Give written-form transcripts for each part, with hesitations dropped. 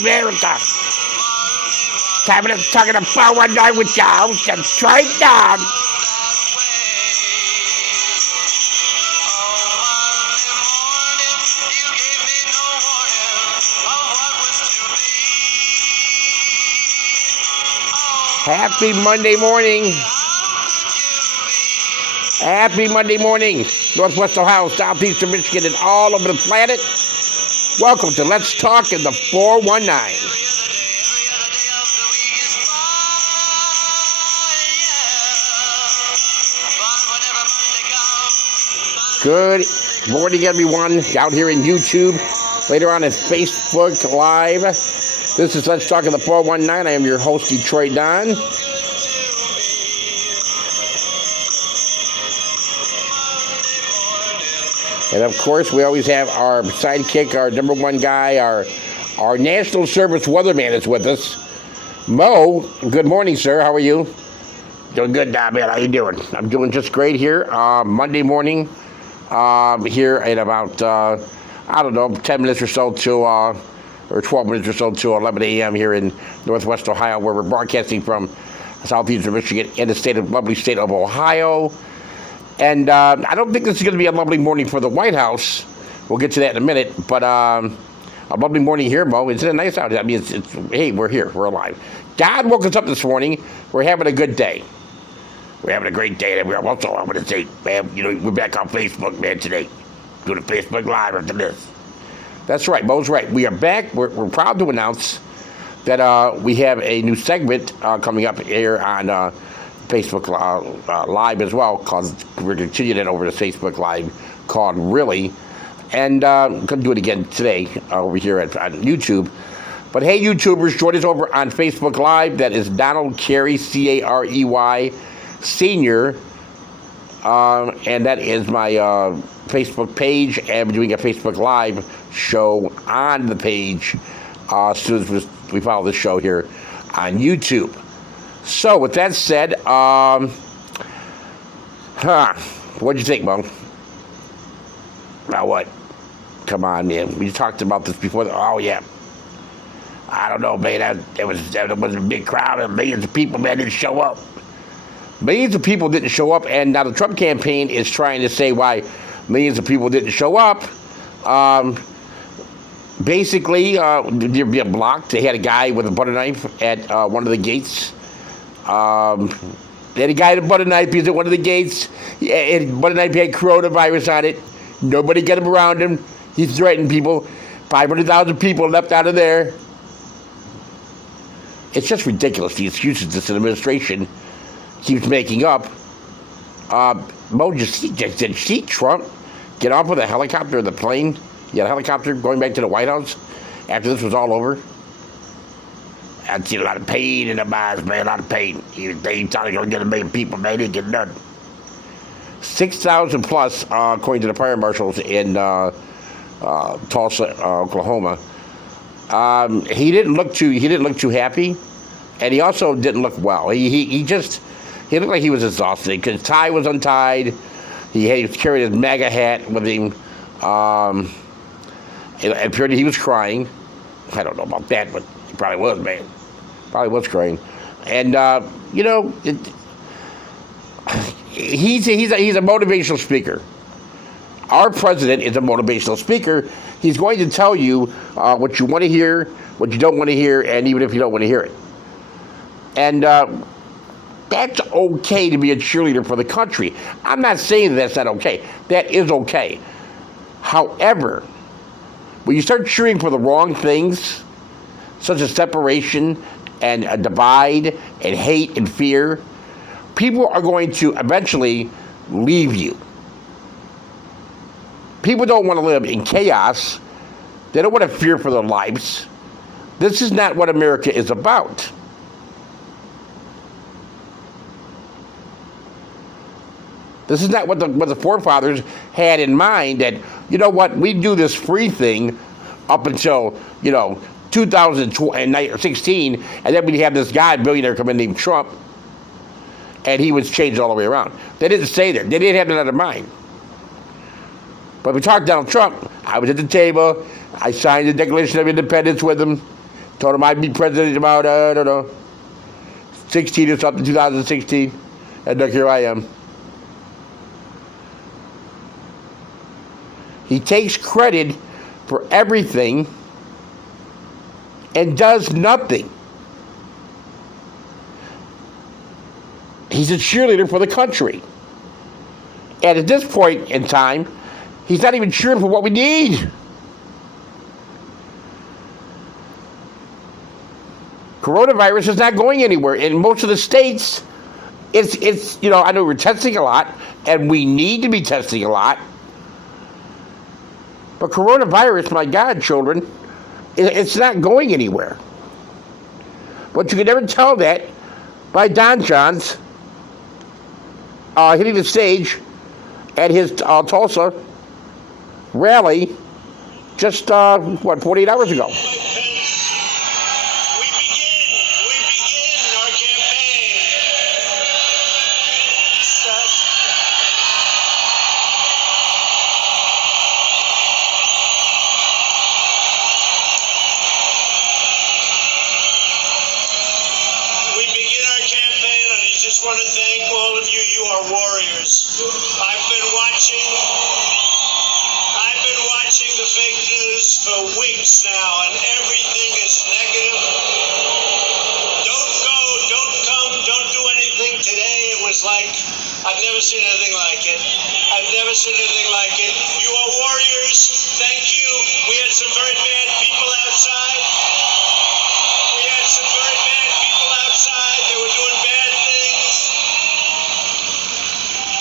America. Time to talking to 419 with your host and Troy Dunn. Happy Monday morning. Happy Monday morning. Northwest Ohio, Southeastern Michigan, and all over the planet. Welcome to Let's Talk in the 419. Good morning, everyone, out here in YouTube. Later on at Facebook Live. This is Let's Talk in the 419. I am your host, Detroit Don. And of course, we always have our sidekick, our number one guy, our National Service weatherman is with us. Mo, good morning, sir. How are you? Doing good, Don, man. How you doing? I'm doing just great here. Monday morning, here at about, 10 minutes or so to, or 12 minutes or so to 11 a.m. here in Northwest Ohio, where we're broadcasting from Southeastern Michigan in the lovely state of Ohio. And I don't think this is going to be a lovely morning for the White House. We'll get to that in a minute. But a lovely morning here, Mo. Isn't it nice out? I mean, hey, we're here. We're alive. God woke us up this morning. We're having a good day. We're having a great day. And I'm going to say, man, we're back on Facebook, man, today. Doing a Facebook Live after this. That's right. Mo's right. We are back. We're proud to announce that we have a new segment coming up here on Facebook Live as well, because we're continuing it over to Facebook Live called Really. And I'm going to do it again today over here on YouTube. But hey, YouTubers, join us over on Facebook Live. That is Donald Carey, Carey, Senior. And that is my Facebook page. And we're doing a Facebook Live show on the page as soon as we follow the show here on YouTube. So, with that said, what'd you think, Mo? About what? Come on, man. We talked about this before. Oh, yeah. I don't know, man. It was a big crowd and millions of people, man, didn't show up. Millions of people didn't show up, and now the Trump campaign is trying to say why millions of people didn't show up. Basically, they're being blocked. They had a guy with a butter knife at one of the gates. They had a guy with a butter knife. He's at one of the gates. Butter knife had coronavirus on it. Nobody got him around him. He threatened people. 500,000 people left out of there. It's just ridiculous, the excuses this administration keeps making up. Mo, did you see Trump get off with a helicopter or the plane? He had a helicopter going back to the White House after this was all over. I'd seen a lot of pain in the eyes, man, a lot of pain. They thought he was going to get a million people, man, he didn't get none. 6,000 plus, according to the fire marshals in Tulsa, Oklahoma. He didn't look too happy, and he also didn't look well. He looked like he was exhausted because his tie was untied. He was carrying his MAGA hat with him. It appeared he was crying. I don't know about that, but he probably was, man. Probably was crying. And he's a motivational speaker. Our president is a motivational speaker. He's going to tell you what you want to hear, what you don't want to hear, and even if you don't want to hear it. And that's okay to be a cheerleader for the country. I'm not saying that's not okay. That is okay. However, when you start cheering for the wrong things, such as separation and a divide and hate and fear, people are going to eventually leave you. People don't want to live in chaos. They don't want to fear for their lives. This is not what America is about. This is not what the forefathers had in mind, that, we do this free thing up until, 2016, and then we have this guy, billionaire, come in named Trump, and he was changed all the way around. They didn't say that. They didn't have that in mind. But we talked Donald Trump. I was at the table. I signed the Declaration of Independence with him. Told him I'd be president about, I don't know, 16 or something, 2016. And look, here I am. He takes credit for everything and does nothing. He's a cheerleader for the country. And at this point in time, he's not even cheering for what we need. Coronavirus is not going anywhere. In most of the states, it's I know we're testing a lot, and we need to be testing a lot. But coronavirus, my God, children, it's not going anywhere. But you can never tell that by Don Johns hitting the stage at his Tulsa rally just, 48 hours ago. I want to thank all of you. You are warriors. I've been watching the fake news for weeks now, and everything is negative. Don't go, don't come, don't do anything. Today it was like, I've never seen anything like it. I've never seen anything like it. You are warriors. Thank you. We had some very bad people outside. They were doing bad things.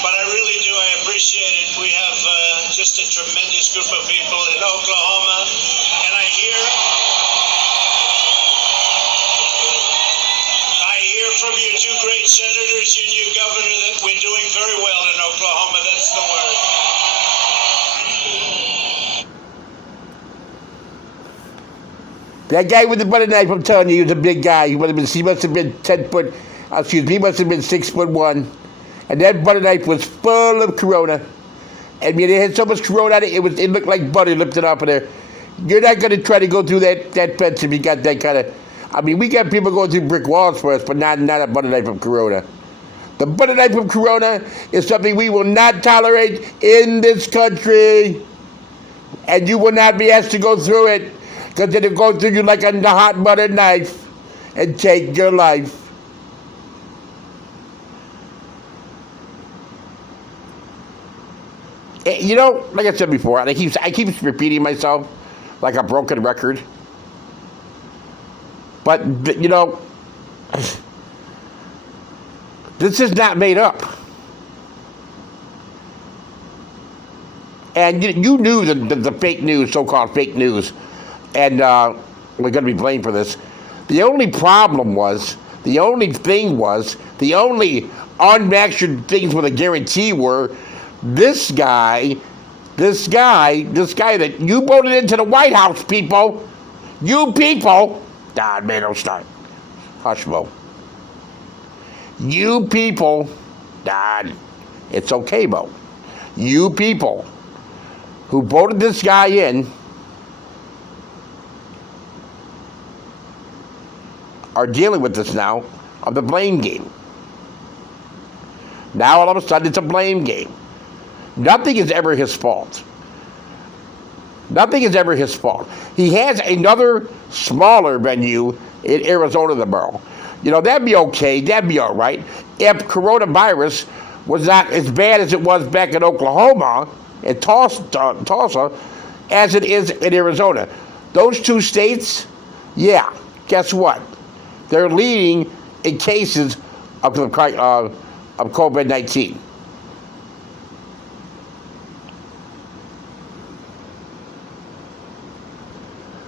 But I really do. I appreciate it. We have just a tremendous group of people in Oklahoma. And I hear from your two great senators and your governor that we're doing very well in Oklahoma. That's the word. That guy with the butter knife, I'm telling you, he was a big guy. He must have been 10 foot, he must have been 6'1". And that butter knife was full of Corona. I mean, it had so much Corona on it, it looked like butter lifted off of there. You're not going to try to go through that fence if you got that kind of, I mean, we got people going through brick walls for us, but not a butter knife of Corona. The butter knife of Corona is something we will not tolerate in this country. And you will not be asked to go through it. Because it'll go through you like a hot butter knife and take your life. You know, like I said before, I keep repeating myself like a broken record. But, you know, this is not made up. And you knew the fake news, so-called fake news. And we're going to be blamed for this. The only thing was, the only unmeasured things with a guarantee were this guy that you voted into the White House, people. You people. God, man, don't start. Hush, Mo. You people. God, it's okay, Mo. You people who voted this guy in are dealing with this now of the blame game. Now all of a sudden it's a blame game. Nothing is ever his fault. Nothing is ever his fault. He has another smaller venue in Arizona tomorrow. You know, that'd be okay. That'd be all right if coronavirus was not as bad as it was back in Oklahoma and Tulsa as it is in Arizona. Those two states, yeah, guess what? They're leading in cases of COVID-19.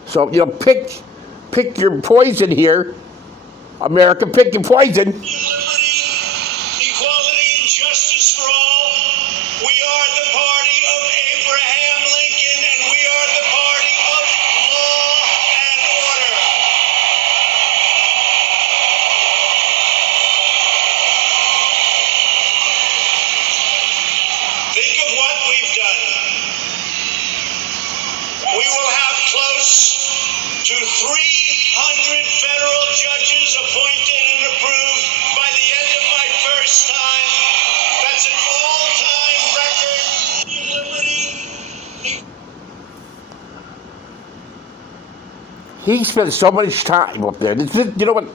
So, you know, pick your poison here, America. Pick your poison. Liberty, equality, and justice for all. We are the party of Abraham Lincoln, and we are the party of law and order. Think of what we've done. We will have close to 300 He spent so much time up there. You know what?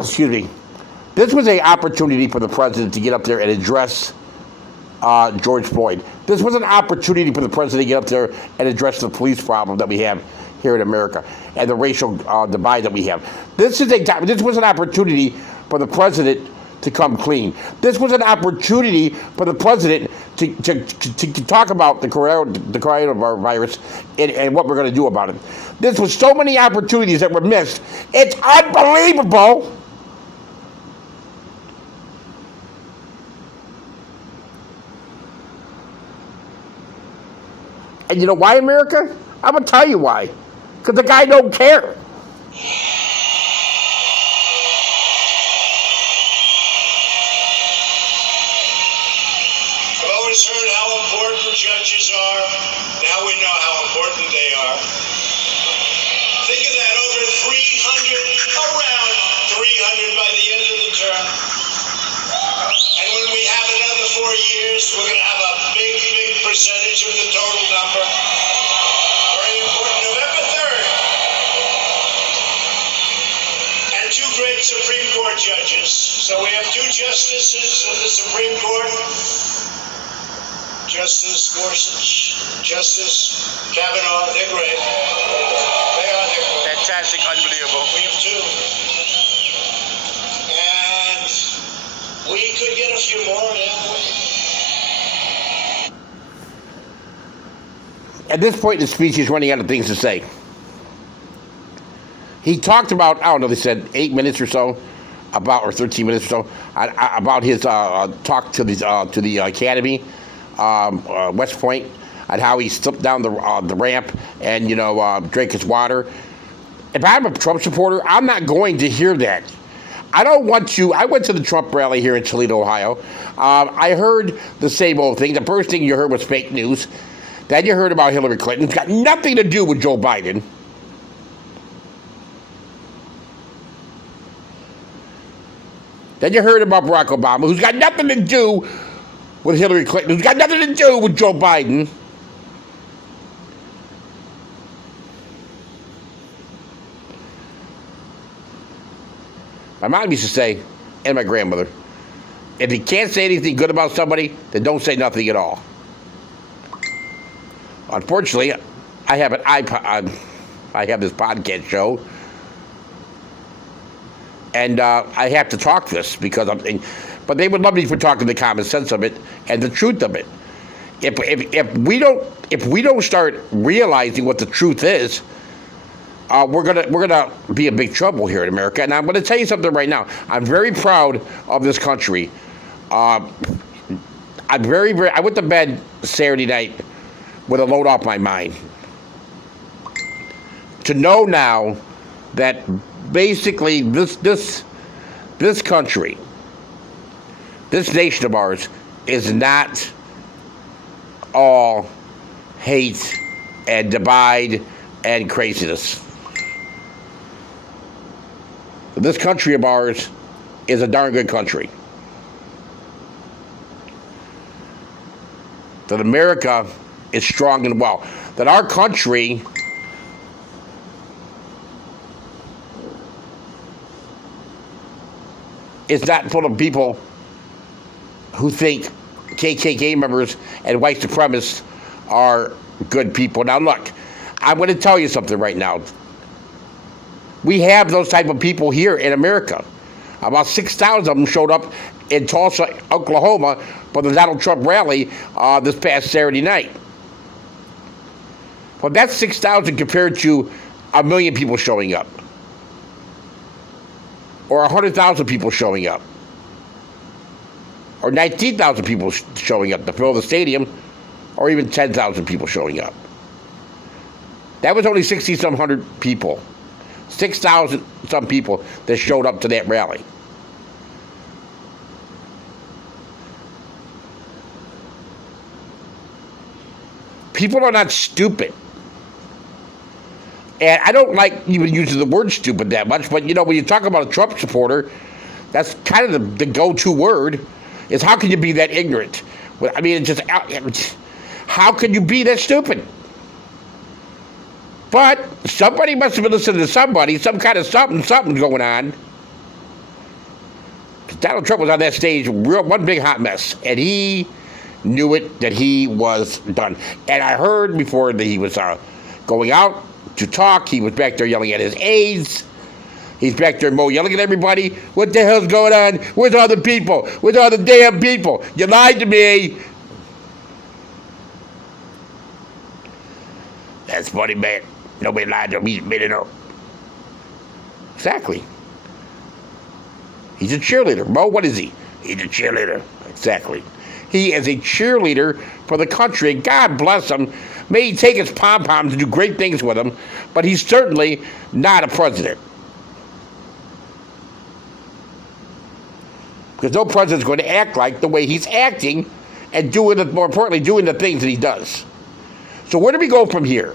Excuse me. This was an opportunity for the president to get up there and address George Floyd. This was an opportunity for the president to get up there and address the police problem that we have here in America and the racial divide that we have. This was an opportunity for the president to come clean. This was an opportunity for the president to talk about the coronavirus and what we're going to do about it. This was so many opportunities that were missed. It's unbelievable. And you know why, America? I'm going to tell you why. Because the guy don't care. I've always heard how important judges are. Now we know how important they are. Think of that, over 300, around 300 by the end of the term. And when we have another 4 years, we're going to have a big percentage of the total number. Very important. November 3rd. And 2 great Supreme Court judges. So we have 2 justices of the Supreme Court. Justice Gorsuch, Justice Kavanaugh, they're great. They are, they're great. Fantastic, unbelievable. We have 2. And we could get a few more, yeah. At this point in the speech, he's running out of things to say. He talked about, I don't know, they said 8 minutes or so, or 13 minutes or so, about his talk to the Academy, West Point, and how he slipped down the ramp and, drank his water. If I'm a Trump supporter, I'm not going to hear that. I don't want to. I went to the Trump rally here in Toledo, Ohio. I heard the same old thing. The first thing you heard was fake news. Then you heard about Hillary Clinton. It's got nothing to do with Joe Biden. Then you heard about Barack Obama, who's got nothing to do with Hillary Clinton, who's got nothing to do with Joe Biden. My mom used to say, and my grandmother, if you can't say anything good about somebody, then don't say nothing at all. Unfortunately, I have an iPod. I have this podcast show, and I have to talk this because but they would love me for talking the common sense of it and the truth of it. If we don't start realizing what the truth is, we're gonna be in big trouble here in America. And I'm gonna tell you something right now. I'm very proud of this country. I'm very. I went to bed Saturday night with a load off my mind. To know now that basically this country, this nation of ours, is not all hate and divide and craziness. This country of ours is a darn good country. That America is strong and well. That our country is not full of people who think KKK members and white supremacists are good people. Now look, I'm going to tell you something right now. We have those type of people here in America. About 6,000 of them showed up in Tulsa, Oklahoma for the Donald Trump rally this past Saturday night. Well, that's 6,000 compared to 1 million people showing up. Or 100,000 people showing up. Or 19,000 people showing up to fill the stadium. Or even 10,000 people showing up. That was only 60-some hundred people. 6,000 some people that showed up to that rally. People are not stupid. And I don't like even using the word stupid that much, but when you talk about a Trump supporter, that's kind of the go-to word, is how can you be that ignorant? I mean, how can you be that stupid? But somebody must have been listening to somebody, some kind of something's going on. Donald Trump was on that stage, one big hot mess, and he knew it, that he was done. And I heard before that he was going out to talk. He was back there yelling at his aides. He's back there, Mo, yelling at everybody. What the hell's going on? Where's all the people? Where's all the damn people? You lied to me. That's funny, man. Nobody lied to him. He made it up. Exactly. He's a cheerleader. Mo, what is he? He's a cheerleader. Exactly. He is a cheerleader for the country. God bless him. May he take his pom-poms and do great things with them, but he's certainly not a president. Because no president's going to act like the way he's acting and more importantly, doing the things that he does. So where do we go from here?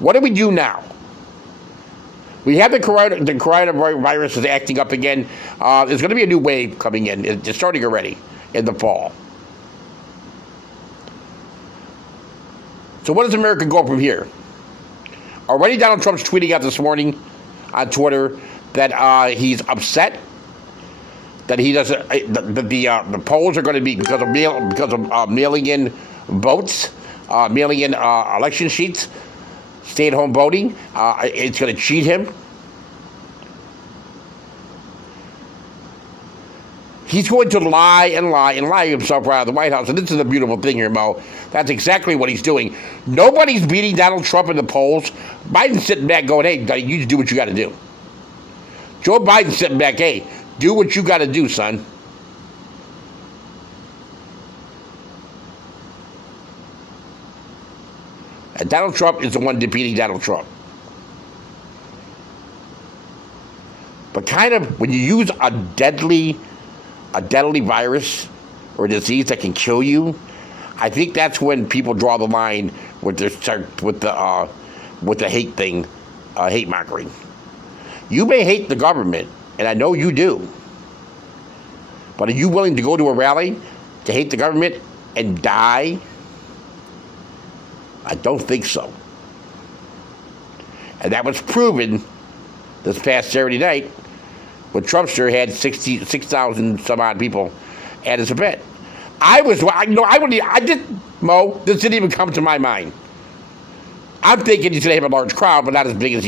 What do we do now? We have the coronavirus is acting up again. There's going to be a new wave coming in. It's starting already in the fall. So what does America go from here? Already Donald Trump's tweeting out this morning on Twitter that he's upset that he doesn't. The polls are going to be because of mailing in votes, mailing in election sheets, stay-at-home voting. It's going to cheat him. He's going to lie and lie and lie himself out of the White House. And this is the beautiful thing here, Mo. That's exactly what he's doing. Nobody's beating Donald Trump in the polls. Biden's sitting back going, hey, you just do what you got to do. Joe Biden's sitting back, hey, do what you got to do, son. And Donald Trump is the one defeating Donald Trump. But kind of, when you use a deadly virus or disease that can kill you, I think that's when people draw the line with the hate thing, hate mongering. You may hate the government, and I know you do, but are you willing to go to a rally to hate the government and die? I don't think so. And that was proven this past Saturday night when Trumpster had 6,000 some odd people at his event. This didn't even come to my mind. I'm thinking he's going to have a large crowd, but not as big as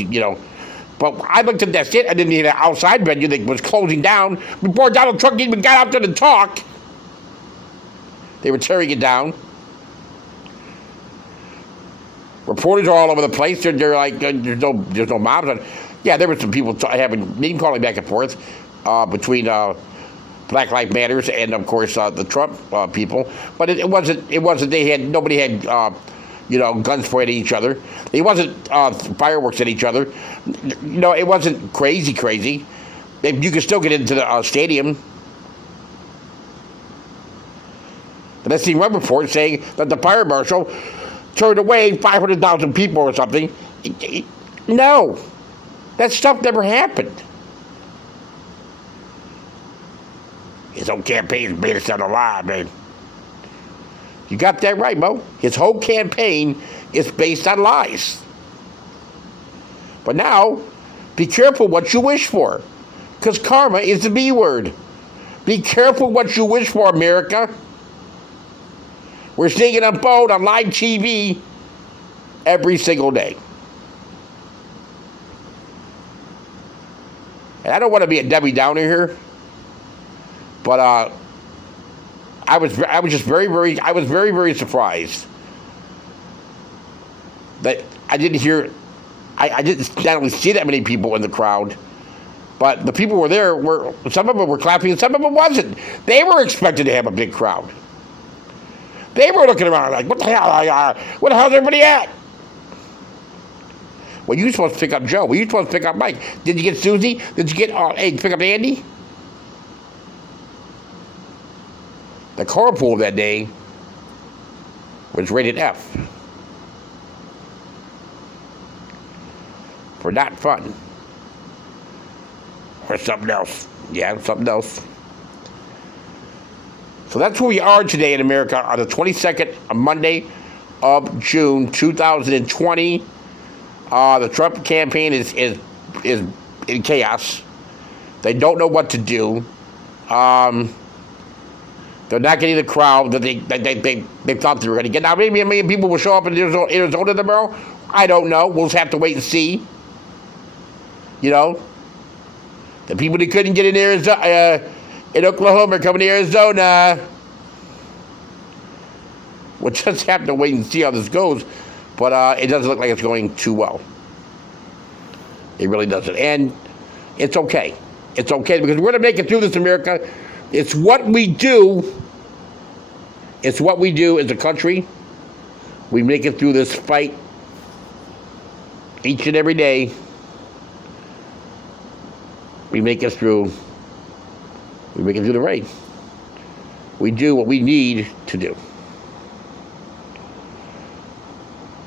But I looked at that shit, and then the outside venue that was closing down before Donald Trump even got out there to talk. They were tearing it down. Reporters are all over the place. They're like, there's no mobs. Yeah, there were some people having name calling back and forth between Black Lives Matters and, of course, the Trump people. But it wasn't. Nobody had guns pointed at each other. It wasn't fireworks at each other. No, it wasn't crazy. You could still get into the stadium. But I seen one report saying that the fire marshal turned away 500,000 people or something. No, that stuff never happened. His whole campaign is based on a lie, man. You got that right, Mo. His whole campaign is based on lies. But now, be careful what you wish for, because karma is the B word. Be careful what you wish for, America. We're seeing it unfold on live TV every single day. And I don't want to be a Debbie Downer here, but I was very surprised that I didn't hear. I didn't not only see that many people in the crowd, but the people who were there some of them were clapping and some of them wasn't. They were expected to have a big crowd. They were looking around like, what the hell? Where the hell's everybody at? Well, you were supposed to pick up Joe. Well, you were supposed to pick up Mike. Did you get Susie? Did you get, pick up Andy? The carpool that day was rated F. For not fun. Or something else. Yeah, something else. So that's where we are today in America on the 22nd, Monday of June, 2020. The Trump campaign is in chaos. They don't know what to do. They're not getting the crowd that they thought they were going to get. Now, maybe a million people will show up in Arizona tomorrow. I don't know. We'll just have to wait and see. You know, the people that couldn't get in Arizona, in Oklahoma, are coming to Arizona. We'll just have to wait and see how this goes. But it doesn't look like it's going too well. It really doesn't. And it's okay. It's okay because we're going to make it through this, America. It's what we do. It's what we do as a country. We make it through this fight each and every day. We make it through. We make it through the rain. We do what we need to do.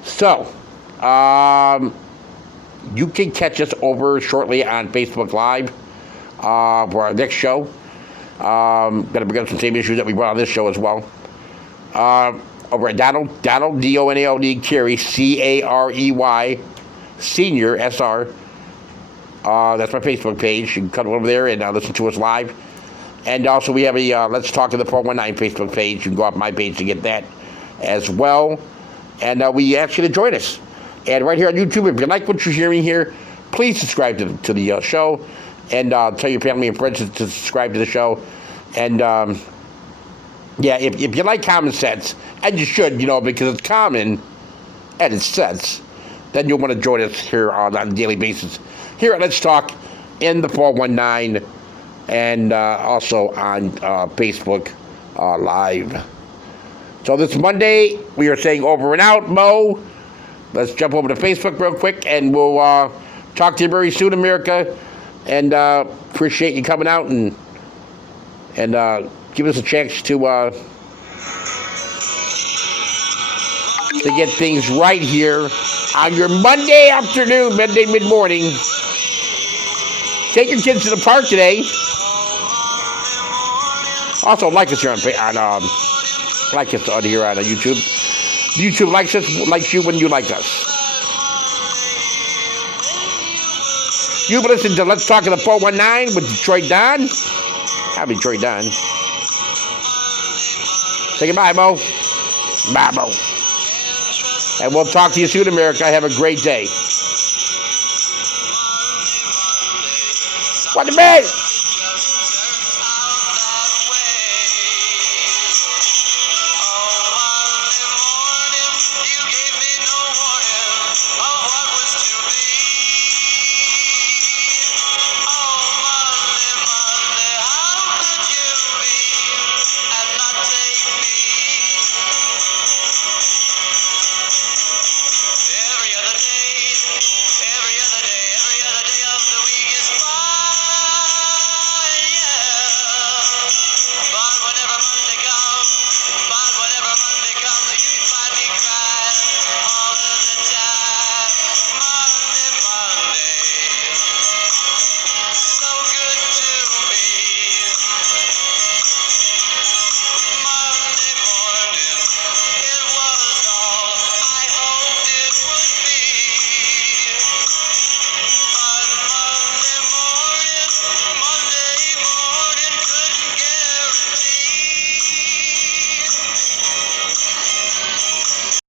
So, you can catch us over shortly on Facebook Live for our next show. Going to bring up some same issues that we brought on this show as well. Over at Donald, Donald, Carey, Carey, Senior, SR. That's my Facebook page. You can come over there and listen to us live. And also we have a Let's Talk to the 419 Facebook page. You can go off my page to get that as well. And we ask you to join us. And right here on YouTube, if you like what you're hearing here, please subscribe to the show. And tell your family and friends to subscribe to the show. And, yeah, if you like common sense, and you should, you know, because it's common and it's sense, then you'll want to join us here on a daily basis. Here at Let's Talk in the 419 and also on Facebook Live. So this Monday, we are saying over and out, Mo. Let's jump over to Facebook real quick, and we'll talk to you very soon, America. And appreciate you coming out and give us a chance to get things right here on your Monday afternoon, Monday mid-morning. Take your kids to the park today. Also, like us here on like us on here on YouTube. YouTube likes you when you like us. You've been listening to Let's Talk in the 419 with Detroit Don. I'm Detroit Don. Say goodbye, Mo. Bye, Mo. And we'll talk to you soon, America. Have a great day. What the man?